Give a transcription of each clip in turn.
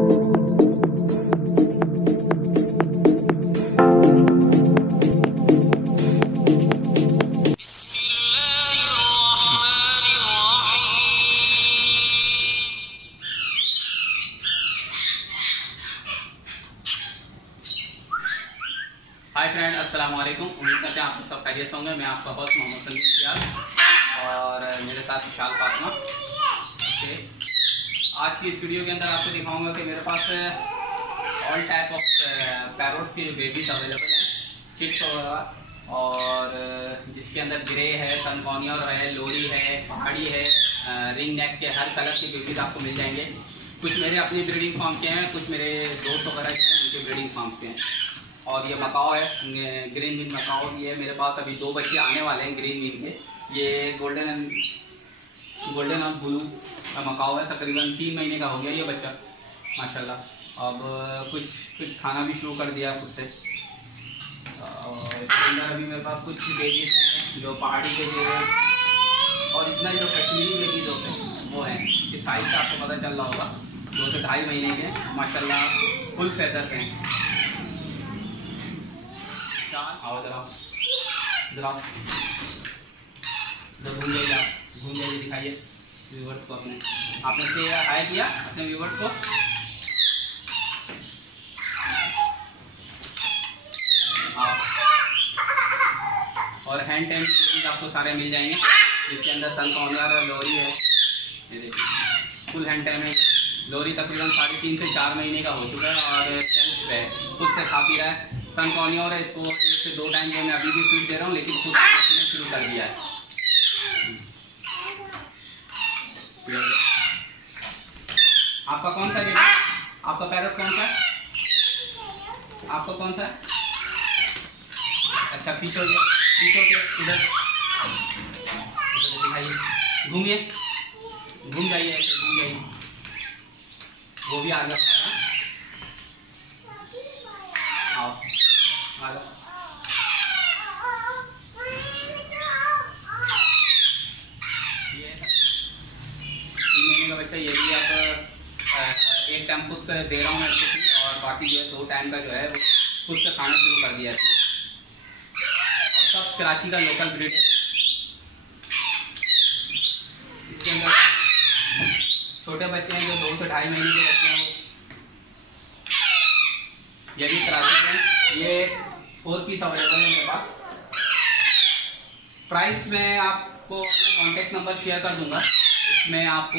Hi friend, अस्सलाम वालेकुम। उम्मीद करते हैं आप सब खैरियत से होंगे। मैं आपका होस्ट मोहम्मद सलीम इम्तियाज़ और मेरे साथ विशाल फातिमा। ओके, आज की इस वीडियो के अंदर आपको दिखाऊंगा कि मेरे पास ऑल टाइप ऑफ पैरोट्स की बेबीज अवेलेबल हैं, चिक्स वगैरह, और जिसके अंदर ग्रे है, सनकॉर्नियर है, लोरी है, पहाड़ी है, रिंग नेक के हर कलर के बेबीज आपको मिल जाएंगे। कुछ मेरे अपनी ब्रीडिंग फार्म के हैं, कुछ मेरे दोस्त वगैरह के हैं, उनके ब्रीडिंग फार्म के हैं। और ये मकाओ है, ग्रीन विंग मकाओ भी है मेरे पास। अभी 2 बच्चे आने वाले हैं ग्रीन विंग के। ये गोल्डन और ब्लू का मकाओ है, तकरीबन 3 महीने का हो गया ये बच्चा माशाल्लाह। अब कुछ खाना भी शुरू कर दिया खुद से। और इसके अंदर अभी मेरे पास कुछ बेबीज हैं जो पहाड़ी के लिए, और इतना जो कश्मीरी बेबीज होते हैं वो हैं। इस साइज से आपको पता चल रहा होगा, 2 से 2.5 महीने के माशाल्लाह, फुल फेदर के हैं। आओ जरा घूम जाइए, दिखाइए व्यूवर्स को अपने। आपने से हाय किया अपने व्यूवर्स को। और हैंड टाइम आपको सारे मिल जाएंगे। इसके अंदर सनकॉर्नियर लोरी है, ये देखिए फुल हैंड टाइम है। लोरी तकरीबन 3.5 से 4 महीने का हो चुका है और सेल्फ है, खुद से खा पी रहा है। सनकॉर्नियर है, इसको 1 से 2 टाइम जो मैं अभी भी फीड दे रहा हूँ, लेकिन खुद खाना शुरू कर दिया है। आपका कौन सा बेटा? आपका पैरट कौन सा है? आपका कौन सा है? अच्छा, पीछे के इधर दिखाइए, घूमिए, घूम जाइए, ऐसे घूम जाइए। वो भी आ गया हमारा। आओ आ जाओ। ये 3 महीने का बच्चा, ये भी आप 1 टाइम खुद दे रहा हूँ मैं इसको, और बाकी जो है 2 टाइम का जो है वो खुद से खाना शुरू कर दिया है। और सब कराची का लोकल ब्रीड है। इसके अंदर छोटे बच्चे हैं जो 2 से 2.5 महीने के बच्चे हैं, वो ये भी कराची के। ये 4 पीस अवेलेबल है मेरे पास। प्राइस मैं आपको अपना कॉन्टेक्ट नंबर शेयर कर दूंगा, उसमें आप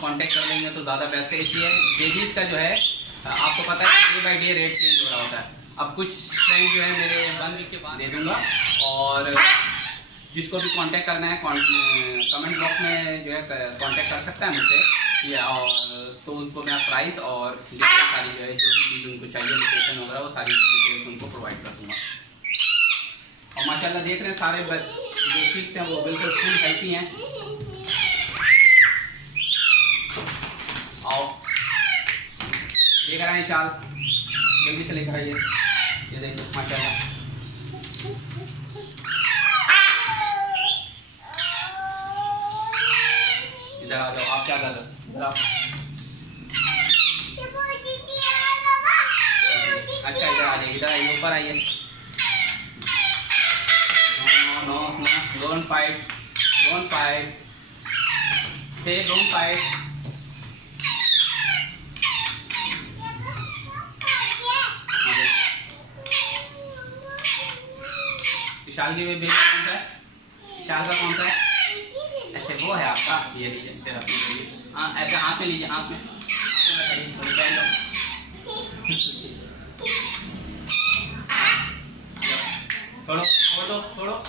कांटेक्ट कर लेंगे तो ज़्यादा बेस्ट है। इसलिए बेबीज़ का जो है आपको पता है day by day rate change हो रहा होता है। अब कुछ फ्रेंड जो है मेरे 1 वीक के बाद दे दूंगा, और जिसको भी कांटेक्ट करना है कमेंट बॉक्स में जो है कांटेक्ट कर सकता है मुझसे, या और तो उनको मैं प्राइस और सारी जो है जो भी चीज़ उनको चाहिए, लोकेशन वगैरह, वो सारी डिटेल्स उनको प्रोवाइड कर दूँगा। और माशाल्लाह देख रहे हैं सारे जो फिक्स हैं वो बिल्कुल फुल हेल्थी हैं। आओ लेकर आए शाल, जल्दी से लेकर आइए। ये देखो माशाल्लाह, इधर आ जाओ। आप क्या कर रहे हो? इधर आओ। अच्छा इधर आ जाइए, इधर आइए, ऊपर आइए। नो डोंट फाइट, से डोंट फाइट। विशाल की बेबी कौन सा है? विशाल का कौन सा है? अच्छा वो है आपका, ये लीजिए फिर अपनी बेबी। हाँ ऐसे हाथ में लीजिए, हाथ में छोड़ो छोड़ो छोड़ो।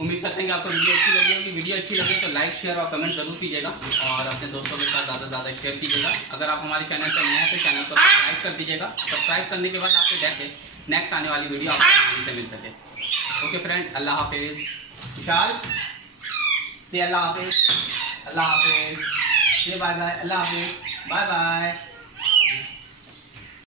उम्मीद करते हैं कि आपको वीडियो अच्छी लगी होगी। वीडियो अच्छी लगे तो लाइक, शेयर और कमेंट जरूर कीजिएगा, और अपने दोस्तों के साथ ज़्यादा से ज़्यादा शेयर कीजिएगा। अगर आप हमारे चैनल पर नए हैं तो चैनल को सब्सक्राइब कर दीजिएगा। सब्सक्राइब करने के बाद आपको देखे नेक्स्ट आने वाली वीडियो आपको आसानी से मिल सके। ओके फ्रेंड, अल्लाह हाफिज़। विशाल से अल्लाह हाफिज, अल्लाह हाफिज, से बाय बाय, अल्लाह हाफिज, बाय बाय।